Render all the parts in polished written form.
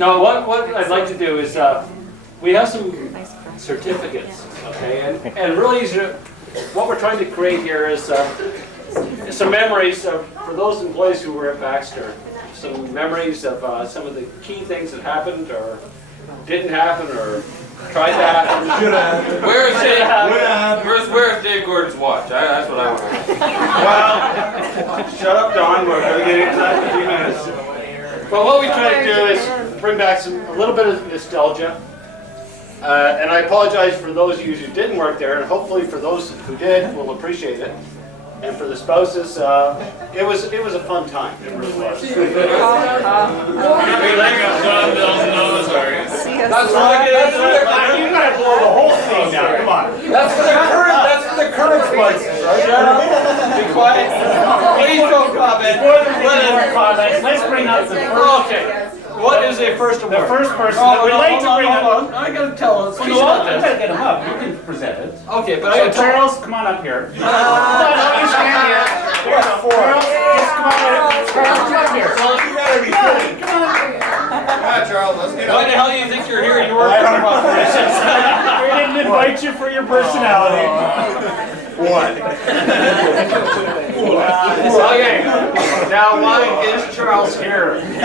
No, what I'd like to do is, we have some certificates, okay? And really, what we're trying to create here is some memories for those employees who were at Baxter. Some memories of some of the key things that happened or didn't happen or tried to happen. Should have. Where's Dave Gordon's watch? That's what I want. Well, shut up, Don. We're going to get into that in a few minutes. But what we try to do is bring back a little bit of nostalgia. And I apologize for those of you who didn't work there, and hopefully for those who did will appreciate it. And for the spouses, it was a fun time. It really was. That's what I get into. You gotta blow the whole thing now. Come on. That's for the current spices, right? Be quiet. Please don't comment. Let's bring up the first. Okay. What is a first award? The first person that we'd like to bring up. I gotta tell us. You gotta get him up. You can present it. Okay, but I So gotta tell Charles, come on up here. No, you stand here. There's four. Just come on up. Charles, come up here. You gotta be kidding. Come on. Come on, Charles, let's get Why the hell do you think you're here? You work for the operations. We didn't invite you for your personality. What? Okay, now why is Charles here? He's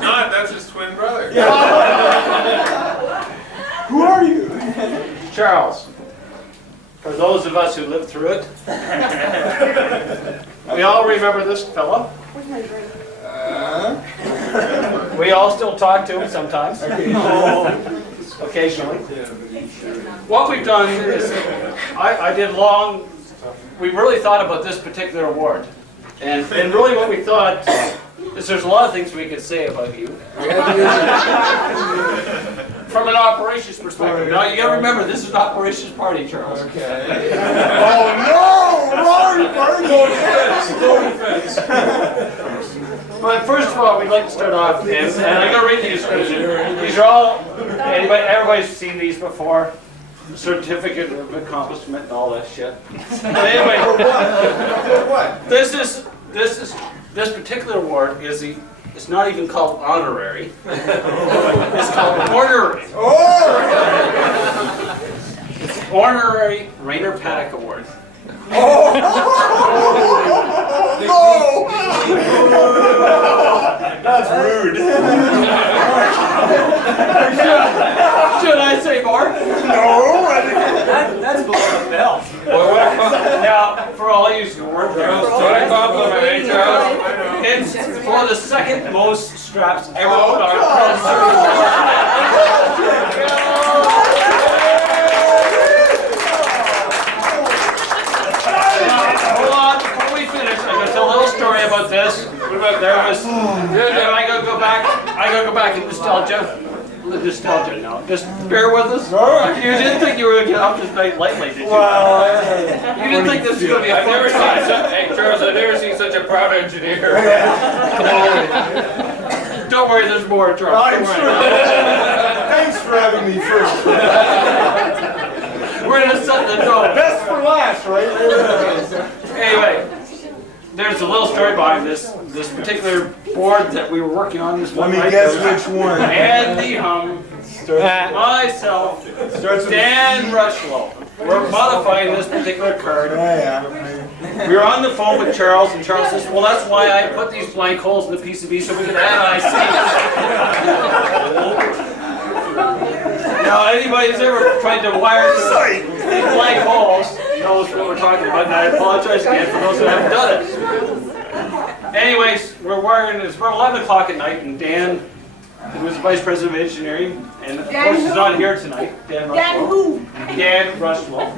not, that's his twin brother. Who are you? Charles, for those of us who lived through it, we all remember this fella. We all still talk to him sometimes. Occasionally. What we've done is, we really thought about this particular award. And really what we thought is there's a lot of things we could say about you. From an operations perspective. Now you gotta remember, this is an operations party, Charles. Okay. Oh no! Wrong party! But first of all, we'd like to start off, and I'm going to read the description. These are all, everybody's seen these before. Certificate of accomplishment and all that shit. But anyway, this particular award it's not even called honorary. It's called honorary. It's honorary Rainer Paddock Award. That's rude. Should I say more? No, that's below the belt. Now, for all you who weren't there, What a compliment, eh, Charles? it's for the second most straps ever put on a press. Hold on, before we finish, I'm going to tell a little story about this. There was, I gotta go back in nostalgia. Nostalgia now. Just bear with us. You didn't think you were going to get off this night lightly, did you? Well, You didn't think this was going to be a I've fun never time. hey Charles, I've never seen such a proud engineer. Don't worry, there's more, Charles. I'm Don't sure. worry. Thanks for having me first. We're going to set the tone. Best for last, right? Anyway, there's a little story behind this particular board that we were working on this Let one me night. guess which one. Andy Hum, myself, Dan Rushlow. We're modifying this particular card. Yeah. We were on the phone with Charles, and Charles says, well, that's why I put these blank holes in the PCB so we can add ICs. Now, anybody who's ever tried to wire these blank holes knows what we're talking about, and I apologize again for those who haven't done it. Anyways, we're wiring, it's about 11 o'clock at night, and Dan, who was the Vice President of Engineering, and of course he's not here tonight, Dan Rushlow. Dan Rushlow.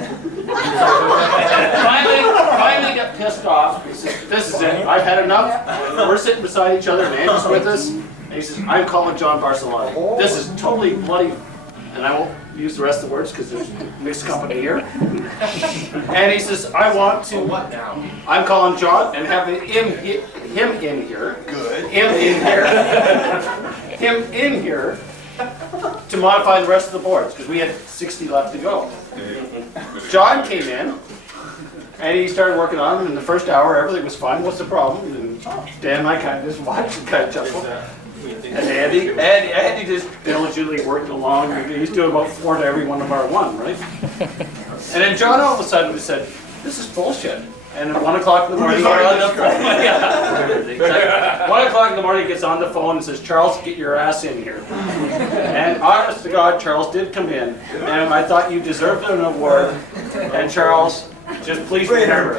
finally got pissed off. He says, this is it, I've had enough. And we're sitting beside each other, and Andy's with us, and he says, I'm calling John Barcelona. This is totally bloody, and I won't use the rest of the words because there's mixed company here. And he says, I want to, what now? I'm calling John and having him in here. Good. Him in here to modify the rest of the boards because we had 60 left to go. John came in and he started working on them. In the first hour, everything was fine. What's the problem? And Dan and I kind of just watched and kind of chuckled. And Andy just diligently worked along. He's doing about 4 to every one of our 1, right? And then John all of a sudden said, "This is bullshit." And at 1 o'clock in the morning, we're on the phone. Yeah. 1 o'clock in the morning, he gets on the phone and says, "Charles, get your ass in here." And honest to God, Charles did come in, and I thought you deserved an award. And Charles, just please remember.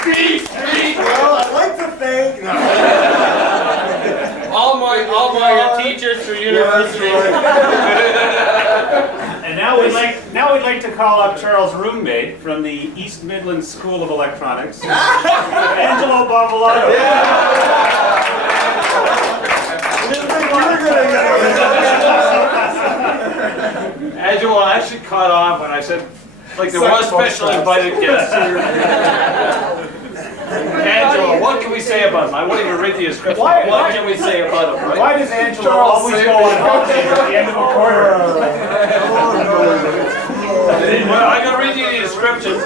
Speak! Well, I'd like to thank all my teachers through university. And now we'd like to call up Charles' roommate from the East Midlands School of Electronics, Angelo Bavolato. Angelo actually caught on when I said, like, there was special invited guests here. Angelo, what can we say about him? I won't even read the description. What can we say about him, right? Why does Angelo always go on holiday at the end of a quarter? Well, I can read you the description.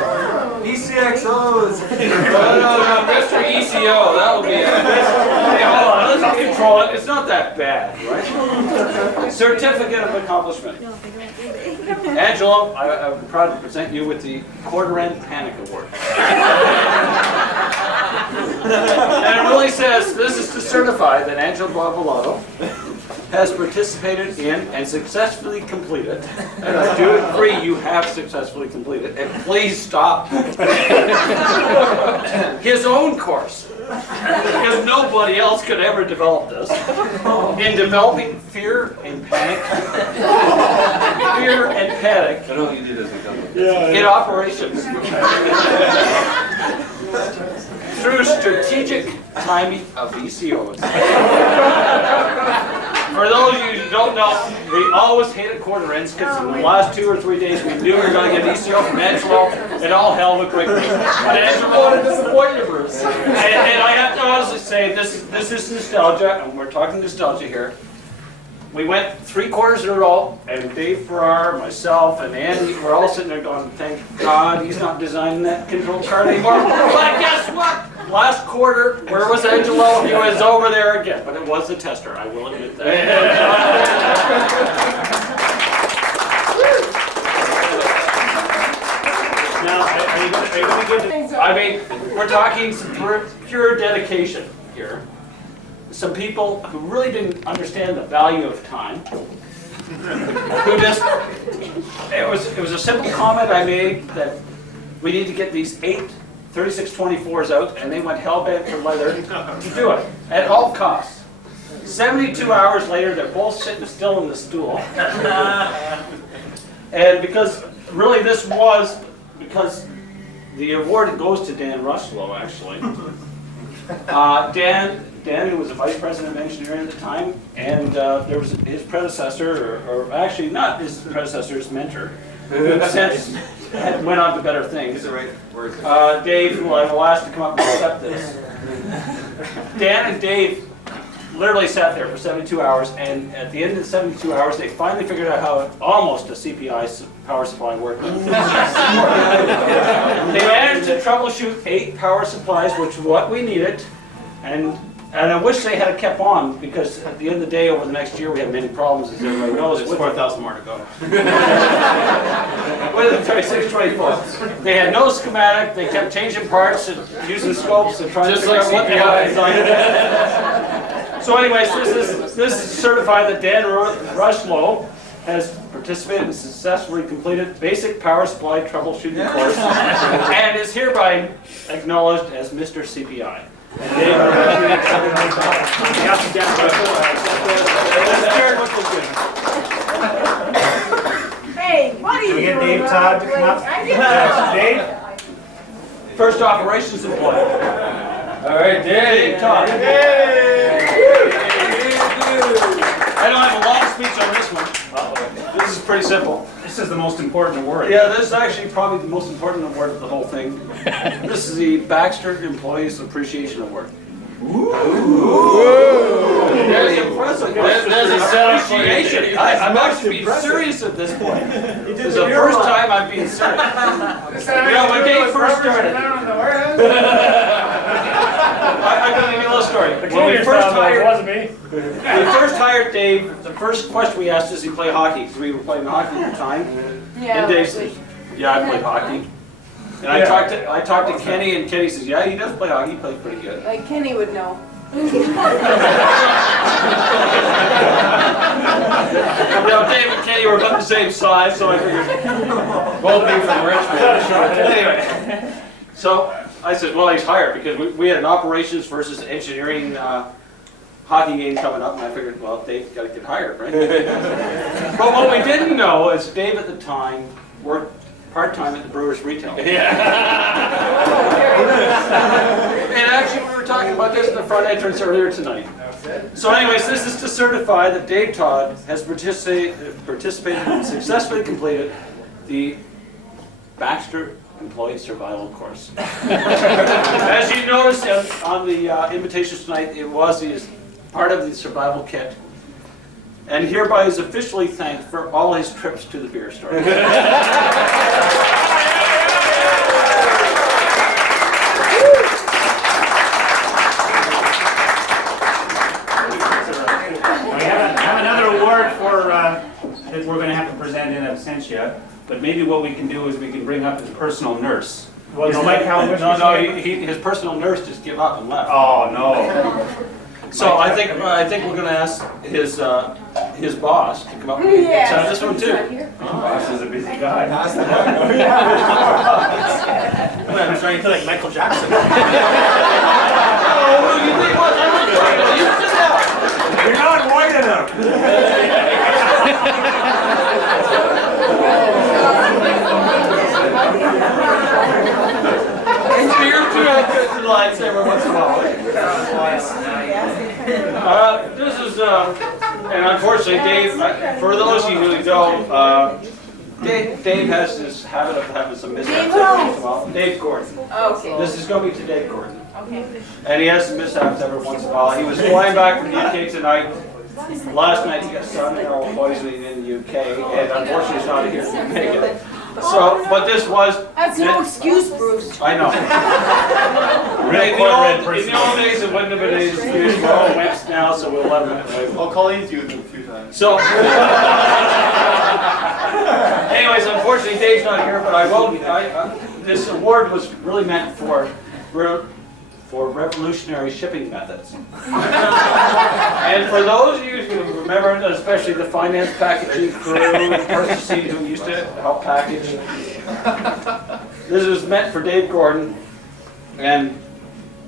ECXOs. No, Mr. ECO, that would be it. Hey, hold on, let's control it. It's not that bad, right? Certificate of accomplishment. Angelo, I'm proud to present you with the Quarter-End Panic Award. And it really says, this is to certify that Angelo Bavolato has participated in and successfully completed, and I do agree you have successfully completed, and please stop, his own course, because nobody else could ever develop this, in developing fear and panic I know you did as a government. in operations. Through strategic timing of ECOs. For those of you who don't know, we always hated quarter ends because in the last 2 or 3 days we knew we were going to get ECO from Angelo, and all hell would break loose. But Angelo wanted to disappoint you, Bruce. And I have to honestly say, this is nostalgia, and we're talking nostalgia here. We went 3 quarters in a row, and Dave Farrar, myself, and Andy were all sitting there going, "Thank God he's not designing that control card anymore." But guess what? Last quarter, where was Angelo? He was over there again, but it was the tester, I will admit that. Now, are you going to give the... I mean, we're talking some pure dedication here. Some people who really didn't understand the value of time. Who just, it was a simple comment I made that we need to get these 8 3624s out, and they went hell-bent for leather to do it at all costs. 72 hours later, they're both sitting still in the stool. And because really this was, because the award goes to Dan Rushlow, actually. Dan, who was the vice president of engineering at the time, and there was his predecessor, or actually not his predecessor, his mentor, who since went on to better things. These are right words. Dave, who I will ask to come up and accept this. Dan and Dave literally sat there for 72 hours, and at the end of the 72 hours, they finally figured out how almost a CPI power supply worked. They managed to troubleshoot 8 power supplies, which is what we needed, and I wish they had kept on, because at the end of the day, over the next year, we had many problems, as everybody knows. There's 4,000 more to go. What is it, 3624? They had no schematic, they kept changing parts and using scopes and trying to figure out what the hell they designed. So anyways, this is certified that Dan Rushlow has participated and successfully completed basic power supply troubleshooting course and is hereby acknowledged as Mr. CPI. Hey, what are you Can we doing? get Dave Todd to come up? Dave? First operations employee. All right, Dave Todd. I don't have a long speech on this one. This is pretty simple. This is the most important award. Yeah, this is actually probably the most important award of the whole thing. This is the Baxter Employees Appreciation Award. Ooh. Very impressive. There's a appreciation. I'm actually being serious at this point. This is the first time I'm being serious. When Dave first started, I'm going to give you a little story. When we first hired Dave, the first question we asked, does he play hockey? Because we were playing hockey at the time. And Dave said, yeah, I play hockey. And I talked to Kenny, and Kenny says, yeah, he does play hockey. He plays pretty good. Like Kenny would know. Dave and Kenny were about the same size, so I figured both being from Richmond. Anyway, so I said, well, he's hired because we had an operations versus engineering hockey game coming up, and I figured, well, Dave's got to get hired, right? But what we didn't know is Dave at the time worked part-time at the Brewers retail. And actually, we were talking about this in the front entrance earlier tonight. So anyways, this is to certify that Dave Todd has participated and successfully completed the Baxter Employee Survival Course. As you noticed on the invitation tonight, it was part of the survival kit. And hereby is officially thanked for all his trips to the beer store. We have another award that we're going to have to present in absentia, but maybe what we can do is we can bring up his personal nurse. Well, his personal nurse just gave up and left. Oh, no. So I think we're going to ask his boss to come up and sign this one too. Boss is a busy guy. I'm trying to like Michael Jackson. You're not white enough. You're too good to lightsaber once in a while. This is, and unfortunately, Dave, for those of you who don't, Dave has this habit of having some mishaps every once in a while. Dave Gordon. Okay. This is going to be to Dave Gordon. Okay. And he has some mishaps every once in a while. He was flying back from the UK tonight. Last night he got salmonella poisoning in the UK, and unfortunately he's not here to make it. So, but this was... That's no excuse, Bruce. I know. In the old days it wouldn't have been an excuse. We're all wimps now, so we'll let them away. I'll call you a few times. So, anyways, unfortunately Dave's not here, but I will. This award was really meant for revolutionary shipping methods. And for those of you who remember, especially the finance packaging crew and purchasing who used to help package, this was meant for Dave Gordon. And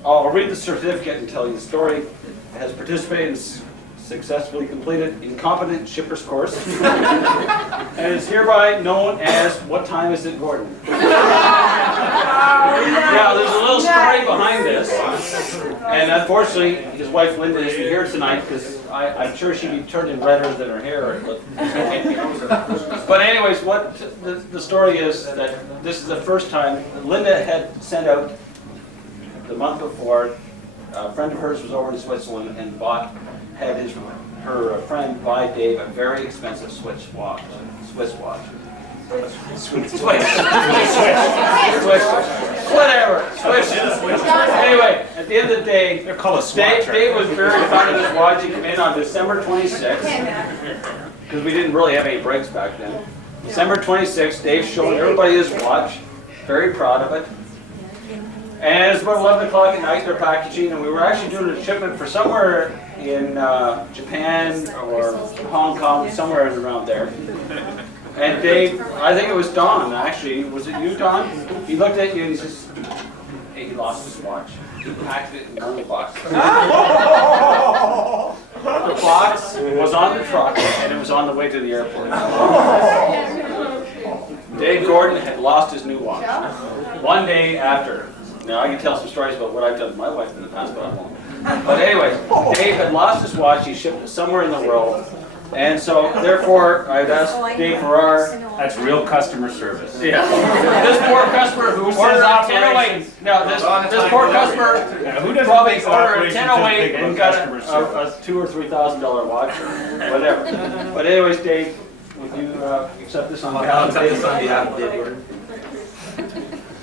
I'll read the certificate and tell you the story. It has participated and successfully completed Incompetent Shipper's Course and is hereby known as What Time Is It, Gordon? Now, there's a little story behind this, and unfortunately, his wife Linda isn't here tonight because I'm sure she'd be turning redder than her hair. But anyways, what the story is that this is the first time Linda had sent out the month before. A friend of hers was over in Switzerland and had her friend buy Dave a very expensive Swiss watch. Whatever. Anyway, at the end of the day, They're called a swatch. Dave was very proud of his watch. He came in on December 26th, because we didn't really have any breaks back then. December 26th, Dave showing everybody his watch. Very proud of it. And it's about 11 o'clock at night, they're packaging, and we were actually doing a shipment for somewhere in Japan or Hong Kong, somewhere around there. And Dave, I think it was Don, actually. Was it you, Don? He looked at you and he says, hey, he lost his watch. He packed it in one box. The box was on the truck, and it was on the way to the airport. Dave Gordon had lost his new watch. One day after. Now, I can tell some stories about what I've done with my wife in the past, but I won't. But anyway, Dave had lost his watch. He shipped it somewhere in the world. And so therefore, I'd asked Dave Farrar, That's real customer service. yeah, this poor customer who says ordered a operations? 1008. Now, this poor customer Yeah, who doesn't probably think ordered a operations should 1008 think and about got customer a service? $2,000 or $3,000 watch or whatever. But anyways, Dave, would you accept this on behalf I'll of accept this Dave? on behalf of Dave Gordon.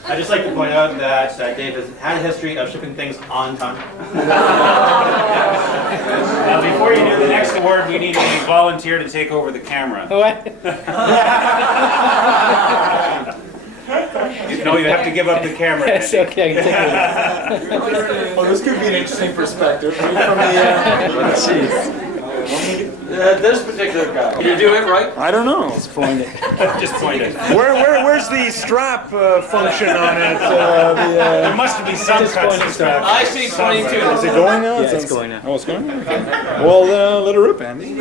I'd just like to point out that Dave has had a history of shipping things on time. Now, before you do the next award, we need a volunteer to take over the camera. What? No, you have to give up the camera. It's Andy. okay, I can take it. Well, this could be an interesting perspective from the. Jeez. This particular guy. Did you do it right? I don't know. Just point it. Where's the strap function on it? There must be some cuts and stuff. I see 22. Is it going now? Yeah, it's going now. Oh, it's going. Okay. Well, let it rip, Andy.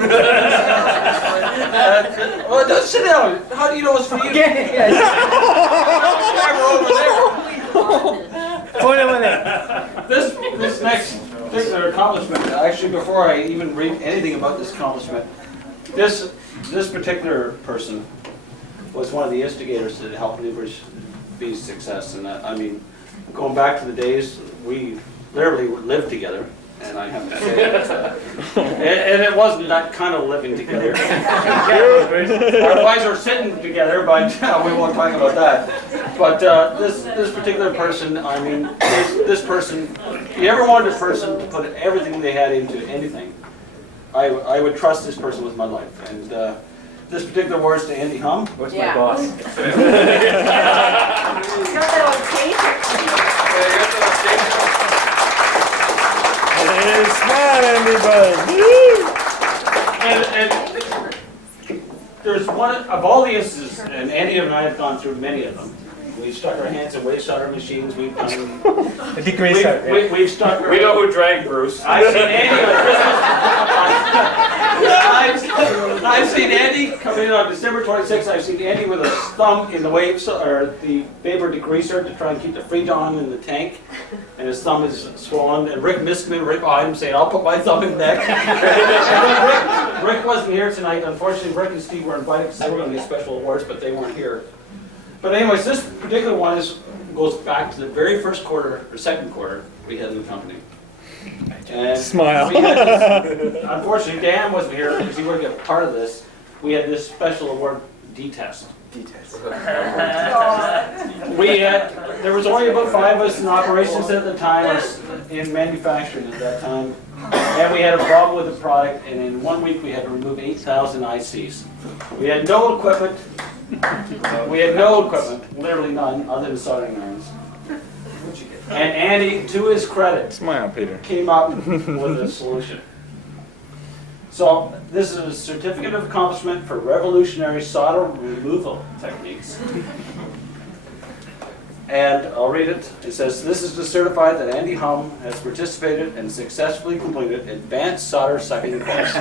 Well, don't sit down. How do you know it's for you? Camera over there. Point it with it. This next particular accomplishment, actually, before I even read anything about this accomplishment, this particular person was one of the instigators that helped Newbridge be a success. And I mean, going back to the days we literally lived together, and I have to say that, and it wasn't that kind of living together. Our wives were sitting together, but we won't talk about that. But this particular person, I mean, this person, if you ever wanted a person to put everything they had into anything, I would trust this person with my life. And this particular award's to Andy Hum. Where's Yeah. my boss? You got that on tape? Hey, smile, Andy, bud. And there's one of all the instances, and Andy and I have gone through many of them. We've stuck our hands in wave solder machines. We've done. A degree set. We've stuck. We know who drank Bruce. I've seen Andy on Christmas. I've seen Andy coming in on December 26th. I've seen Andy with a thumb in the or the vapor degreaser to try and keep the fridge on in the tank, and his thumb is swollen. And Rick missed me right behind him saying, "I'll put my thumb in neck." Rick wasn't here tonight. Unfortunately, Rick and Steve were invited because they were going to get special awards, but they weren't here. But anyways, this particular one goes back to the very first quarter or second quarter we had in the company. And Smile. we had this, unfortunately, Dan wasn't here because he wouldn't get part of this. We had this special award D-test. There was only about 5 of us in operations at the time, in manufacturing at that time. And we had a problem with the product, and in 1 week we had to remove 8,000 ICs. We had no equipment. Literally none, other than soldering irons. And Andy, to his credit, Smile, Peter. came up with a solution. So this is a certificate of accomplishment for revolutionary solder removal techniques. And I'll read it. It says, "This is to certify that Andy Hum has participated and successfully completed advanced solder sucking course."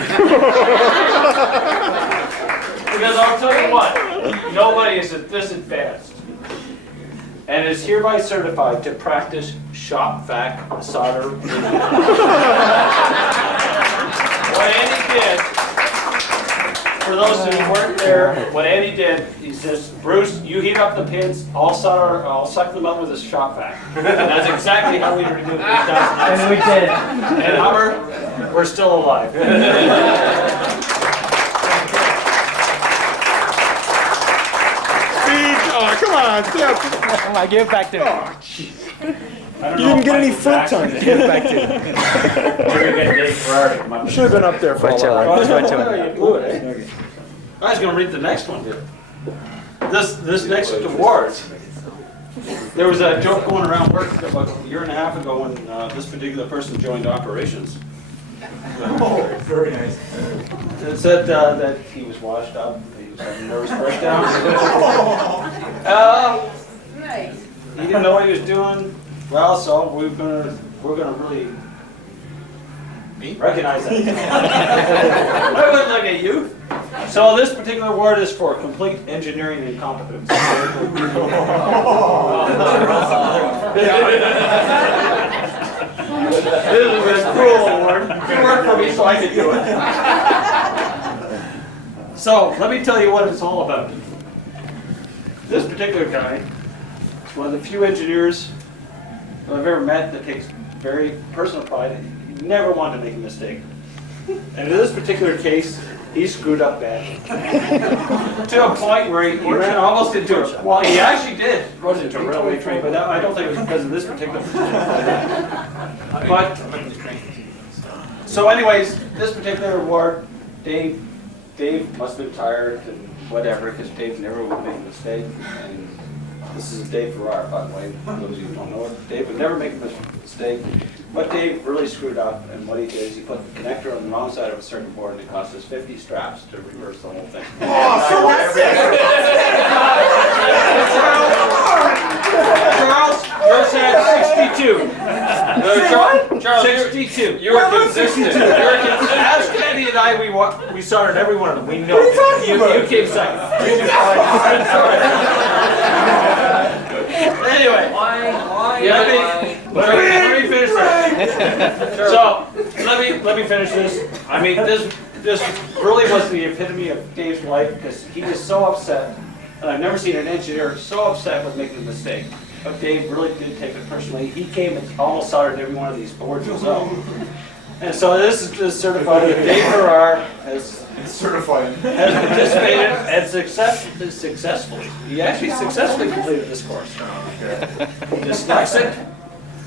Because I'll tell you what, nobody is this advanced. And is hereby certified to practice shop vac solder removal. What Andy did, for those who weren't there, what Andy did, he says, "Bruce, you heat up the pins, I'll suck them up with a shop vac." And that's exactly how we removed 8,000 And we did. And Hummer, we're still alive. Oh, come on. Yeah. Come on, give it back to him. I don't You know didn't if get any Michael foot Jackson time. did. Give it back to him. We're gonna get Dave Farrar to come up. Should have been up there for a Watch out. while. Watch out. You blew it, eh? I was going to read the next one here. This next award. There was a joke going around work about a year and a half ago when this particular person joined operations. Oh, very nice. It said that he was washed up, he was having nervous breakdown. Nice. He didn't know what he was doing. Well, so we're gonna really recognize that. I wouldn't look at you. So this particular award is for complete engineering incompetence. This is a cruel award. You worked for me, so I could do it. So, let me tell you what it's all about. This particular guy is one of the few engineers that I've ever met that takes very personal pride. He never wanted to make a mistake. And in this particular case, he screwed up bad. To a point where he ran almost into a, well, he actually did run into a railway train, but I don't think it was because of this particular But, so anyways, this particular award, Dave must have been tired and whatever, because Dave never would make a mistake. And this is Dave Farrar, by the way, for those of you who don't know it. Dave would never make a mistake. But Dave really screwed up, and what he did is he put the connector on the wrong side of a circuit board, and it cost us 50 straps to reverse the whole thing. Charles, yours had 62. Charles, 62. You were consistent. Ask Kenny and I, we started every one of them. We know. You came second. You did fine. Anyway. Let me finish this. So, let me finish this. I mean, this really was the epitome of Dave's life, because he was so upset, and I've never seen an engineer so upset with making a mistake. But Dave really did take it personally. He came and almost soldered every one of these boards himself. And so this is certified that Dave Farrar has participated and successfully. He actually successfully completed this course. Dyslexic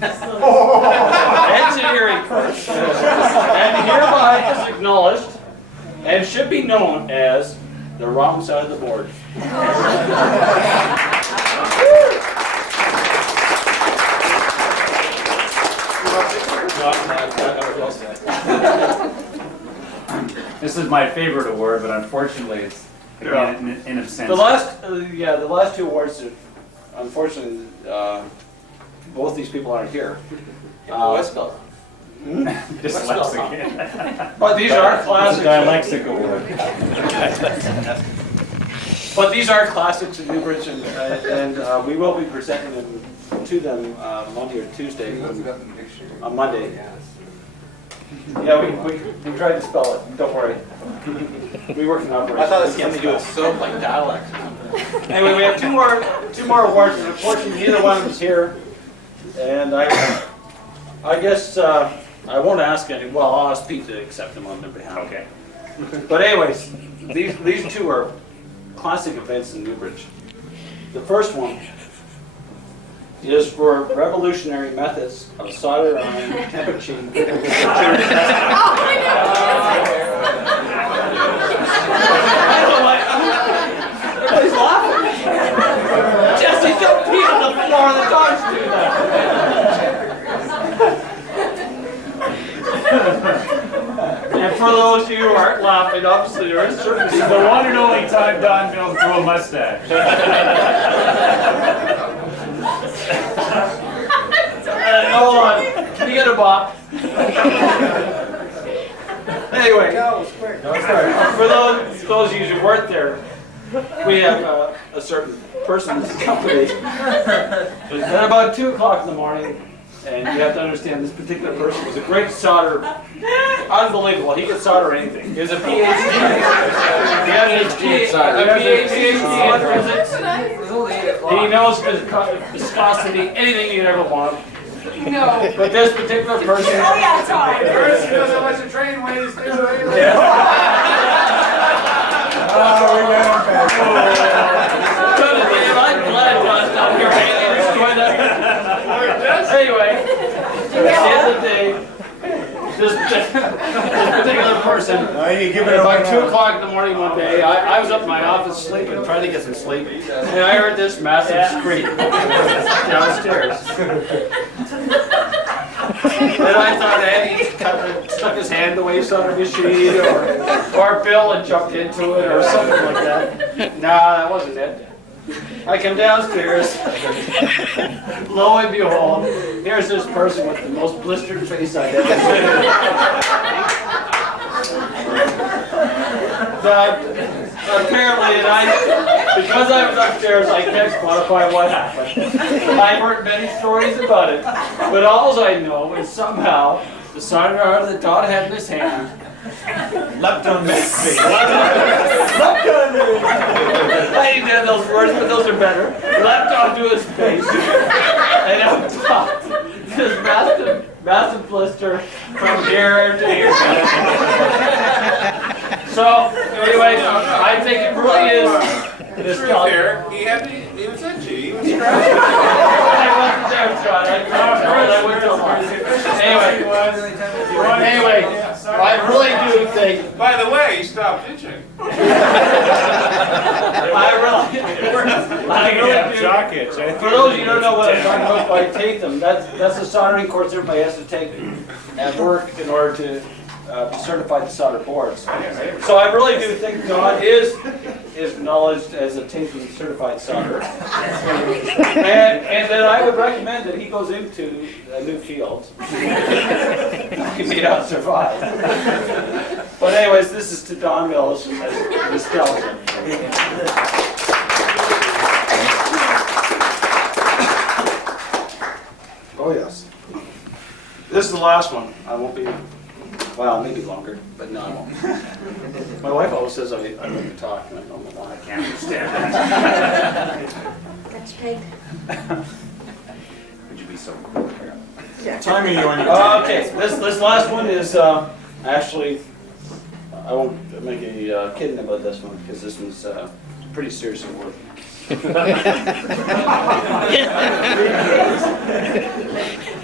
engineering course, and hereby is acknowledged and should be known as the wrong side of the board. This is my favorite award, but unfortunately, it's in a sense. The last two awards, unfortunately, both these people aren't here. Westbelt. Dyslexic. But these are classics. Dyslexic award. But these are classics in Newbridge, and we will be presenting them to them Monday or Tuesday. On Monday. Yeah, we tried to spell it. Don't worry. We work in operations. I thought it was something to do with soap, like dialect. Anyway, we have two more awards, and unfortunately neither one of them is here. And I guess I won't ask any. Well, I'll ask Pete to accept them on their behalf. Okay. But anyways, these two are classic events in Newbridge. The first one is for revolutionary methods of solder iron temperature. Everybody's laughing. Jesse, don't pee on the floor. The dogs do that. And for those of you who aren't laughing, obviously there is certain. This is the one and only time Don Mills grew a mustache. Hold on. Can you get a bop? Anyway, for those of you who weren't there, we have a certain person's company. At about 2 o'clock in the morning, and you have to understand this particular person was a great solderer. Unbelievable. He could solder anything. He was a PhD. He had a PhD in physics. He knows viscosity, anything you'd ever want. No. But this particular person. Oh yeah, Tom. First, he knows how much a train weighs, too. Yeah. Oh, we got him back. Good, Dave. I'm glad John's not here. Maybe destroy that. Anyway, at the end of the day, this particular person, about 2 o'clock in the morning one day, I was up in my office sleeping, trying to get some sleep, and I heard this massive scream downstairs. And I thought Andy stuck his hand away on a machine, or Bill had jumped into it, or something like that. Nah, that wasn't it. I come downstairs, lo and behold, here's this person with the most blistered face I've ever seen. But apparently, because I was upstairs, I can't quantify what happened. I've heard many stories about it, but all I know is somehow the solder iron that Don had in his hand Leapt on his face. I didn't have those words, but those are better. Left on to his face. And up top, this massive blister from here to here. So, anyway, I think it really is this color. Here, he was itchy. He was I wasn't there, Scott. I went so far. Anyway, I really do think. By the way, he stopped itching. I really do. For those of you who don't know what I'm talking about by take them, that's the soldering course everybody has to take at work in order to be certified to solder boards. So I really do think John is acknowledged as a Tinker certified solderer. And then I would recommend that he goes into a new field. He may not survive. But anyways, this is to Don Mills as the skeleton. Oh, yes. This is the last one. I won't be, well, maybe longer, but no, I won't. My wife always says I like to talk, and I don't know why. I can't understand that. That's Peg. Would you be so cool? Timing you on your Okay, this last one is actually, I won't make a kidding about this one because this one's pretty serious at work.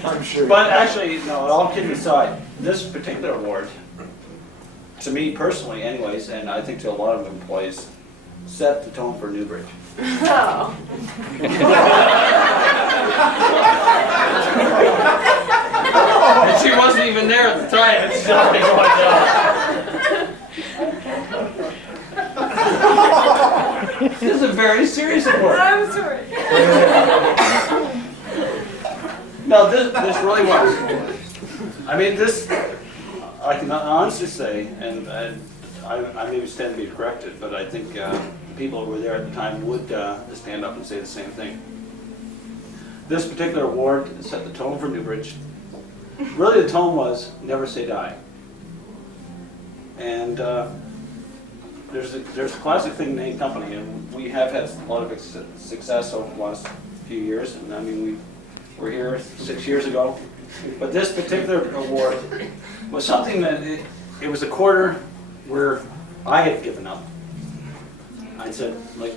I'm sure. But actually, no, all kidding aside, this particular award, to me personally anyways, and I think to a lot of employees, set the tone for Newbridge. Oh. And she wasn't even there at the time, and she's already going down. This is a very serious award. I'm sorry. No, this really was. I mean, this, I can honestly say, and I maybe stand to be corrected, but I think people who were there at the time would stand up and say the same thing. This particular award set the tone for Newbridge. Really, the tone was never say die. And there's a classic thing in any company, and we have had a lot of success over the last few years. And I mean, we were here 6 years ago, but this particular award was something that it was a quarter where I had given up. I said, like,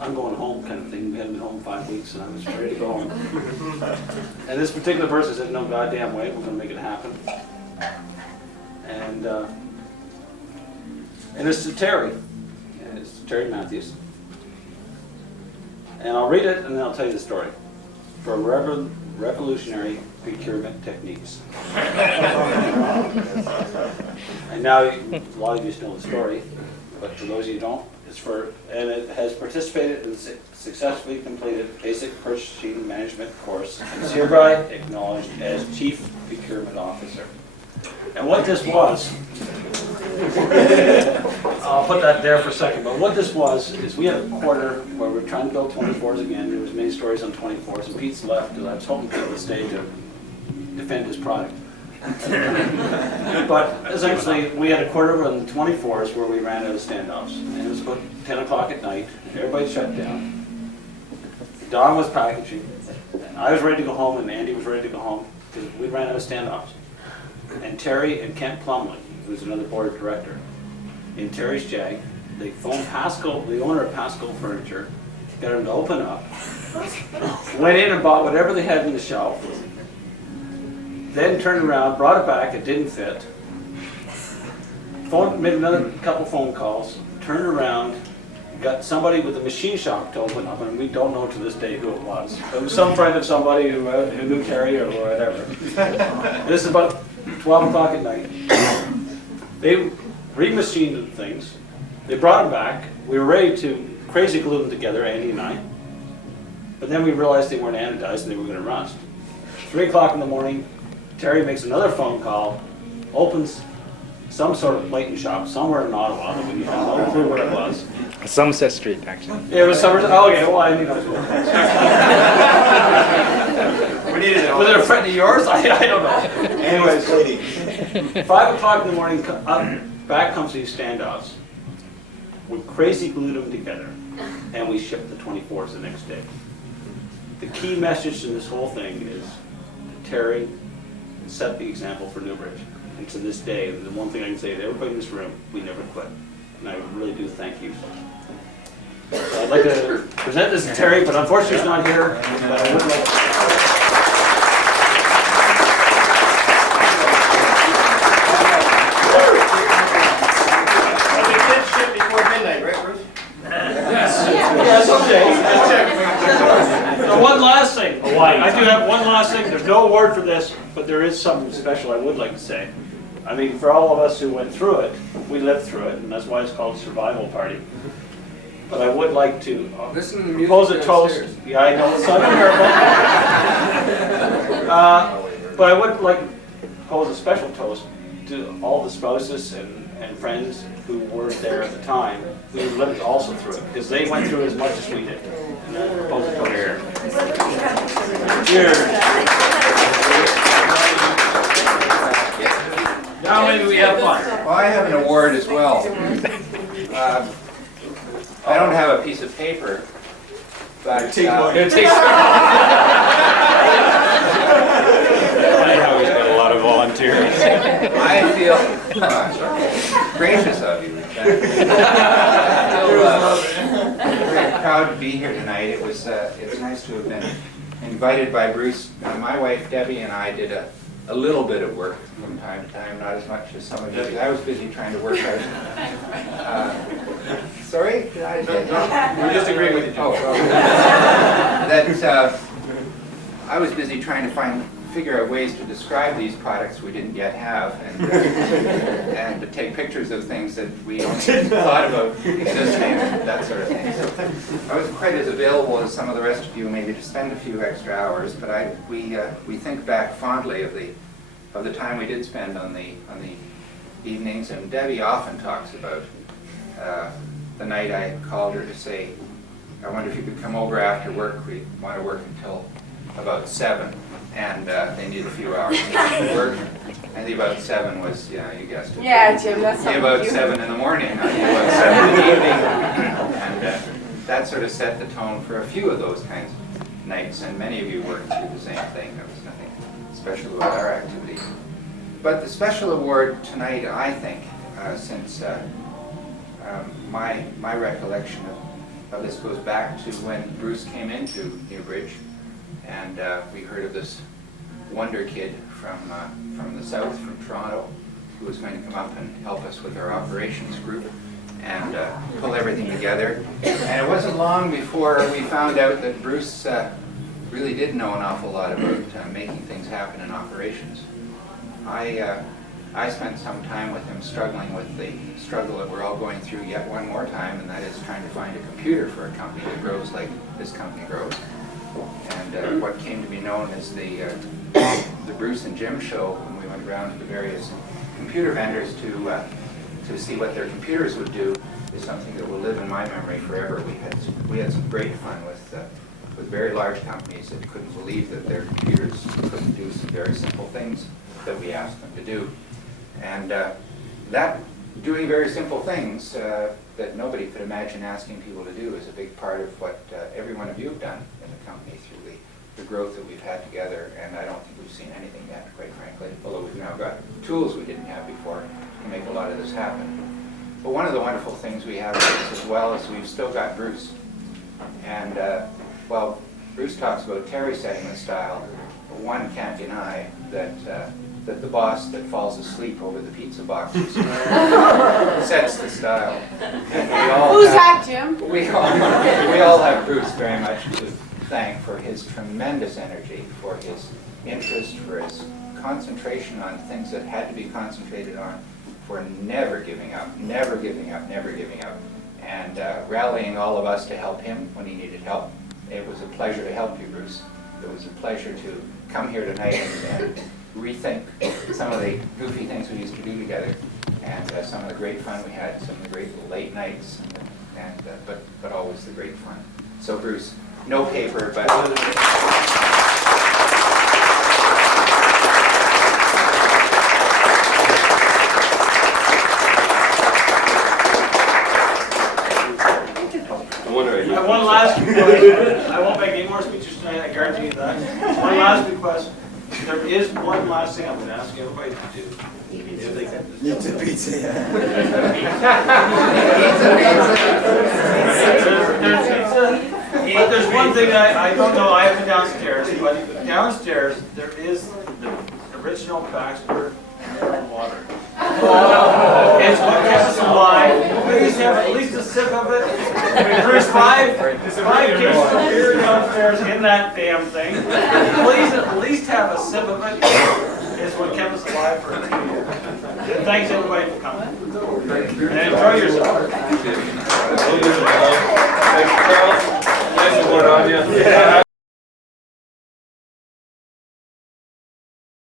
I'm going home kind of thing. We hadn't been home 5 weeks, and I was ready to go home. And this particular person said, no goddamn way, we're going to make it happen. And it's to Terry. And it's to Terry Matthews. And I'll read it, and then I'll tell you the story. For revolutionary procurement techniques. And now, a lot of you know the story, but for those of you who don't, and it has participated in successfully completed basic purchasing management course and is hereby acknowledged as Chief Procurement Officer. And what this was, I'll put that there for a second, but what this was is we had a quarter where we were trying to build 24s again. There was many stories on 24s, and Pete's left, and I was hoping Pete would stay to defend his product. But essentially, we had a quarter on the 24s where we ran out of standoffs. And it was about 10 o'clock at night. Everybody shut down. Don was packaging. I was ready to go home, and Andy was ready to go home because we ran out of standoffs. And Terry and Kent Plumley, who was another board director, in Terry's Jag, they phoned Pascal, the owner of Pascal Furniture, got him to open up, went in and bought whatever they had in the shelf, then turned around, brought it back, it didn't fit, made another couple phone calls, turned around, got somebody with a machine shop to open up, and we don't know to this day who it was. It was some friend of somebody who knew Terry or whatever. This is about 12 o'clock at night. They remachined things, they brought them back, we were ready to crazy glue them together, Andy and I, but then we realized they weren't anodized and they were going to rust. 3 o'clock in the morning, Terry makes another phone call, opens some sort of plating shop somewhere in Ottawa that we had no clue where it was. Somerset Street, actually. It was Somerset. Oh, okay. Well, I knew that was We needed it. Was it a friend of yours? I don't know. Anyways, 5 o'clock in the morning, back comes these standoffs. We crazy glued them together, and we shipped the 24s the next day. The key message in this whole thing is that Terry set the example for Newbridge. And to this day, the one thing I can say to everybody in this room, we never quit. And I really do thank you. So I'd like to present this to Terry, but unfortunately he's not here. But I would like one last thing. I do have one last thing. There's no award for this, but there is something special I would like to say. I mean, for all of us who went through it, we lived through it, and that's why it's called a survival party. But I would like to Listen to the music propose a toast. downstairs. Yeah, I know it's unbearable. But I would like to propose a special toast to all the spouses and friends who were there at the time, who lived also through it, because they went through it as much as we did. And I propose a toast here. Cheers. Now maybe we have fun. Well, I have an award as well. I don't have a piece of paper, but Funny how he's got a lot of volunteers. I feel gracious of you. I feel very proud to be here tonight. It's nice to have been invited by Bruce. My wife Debbie and I did a little bit of work from time to time, not as much as some of you. I was busy trying to work out. Sorry? Did I say no? We're just agreeing with you, Joe. I was busy trying to figure out ways to describe these products we didn't yet have, and to take pictures of things that we only thought about existing, and that sort of thing. So I wasn't quite as available as some of the rest of you, maybe to spend a few extra hours, but we think back fondly of the time we did spend on the evenings, and Debbie often talks about the night I called her to say, I wonder if you could come over after work. We want to work until about 7, and they need a few hours to work. And the about 7 was, you guessed it. Yeah, Jim, that's The something about you- 7 in the morning, not the about 7 in the evening. And that sort of set the tone for a few of those kinds of nights, and many of you worked through the same thing. There was nothing special about our activity. But the special award tonight, I think, since my recollection of this goes back to when Bruce came into Newbridge, and we heard of this wonder kid from the south, from Toronto, who was going to come up and help us with our operations group and pull everything together. And it wasn't long before we found out that Bruce really did know an awful lot about making things happen in operations. I spent some time with him struggling with the struggle that we're all going through yet one more time, and that is trying to find a computer for a company that grows like this company grows. And what came to be known as the Bruce and Jim show, when we went around to the various computer vendors to see what their computers would do, is something that will live in my memory forever. We had some great fun with very large companies that couldn't believe that their computers couldn't do some very simple things that we asked them to do. And that doing very simple things that nobody could imagine asking people to do is a big part of what every one of you have done in the company through the growth that we've had together. And I don't think we've seen anything yet, quite frankly, although we've now got tools we didn't have before to make a lot of this happen. But one of the wonderful things we have as well is we've still got Bruce. And while Bruce talks about Terry setting the style, one can't deny that that the boss that falls asleep over the pizza boxes sets the style. And we all Who's that, Jim? we all have Bruce very much to thank for his tremendous energy, for his interest, for his concentration on things that had to be concentrated on, for never giving up, never giving up, never giving up, and rallying all of us to help him when he needed help. It was a pleasure to help you, Bruce. It was a pleasure to come here tonight and rethink some of the goofy things we used to do together, and some of the great fun we had, some of the great late nights, but always the great fun. So Bruce, no paper, but One last request. I won't make any more speeches tonight, I guarantee you that. One last request. There is one last thing I'm going to ask everybody to do. If they can. Pizza, pizza, yeah. But there's one thing I don't know, I have it downstairs, but downstairs there is the original Baxter mineral water. It's what kept us alive. Please have at least a sip of it. There's five cases of beer downstairs in that damn thing. Please at least have a sip of it. It's what kept us alive for a few years. And thanks everybody for coming. And enjoy yourself. Thanks, Charles. Nice to work on you. Yeah.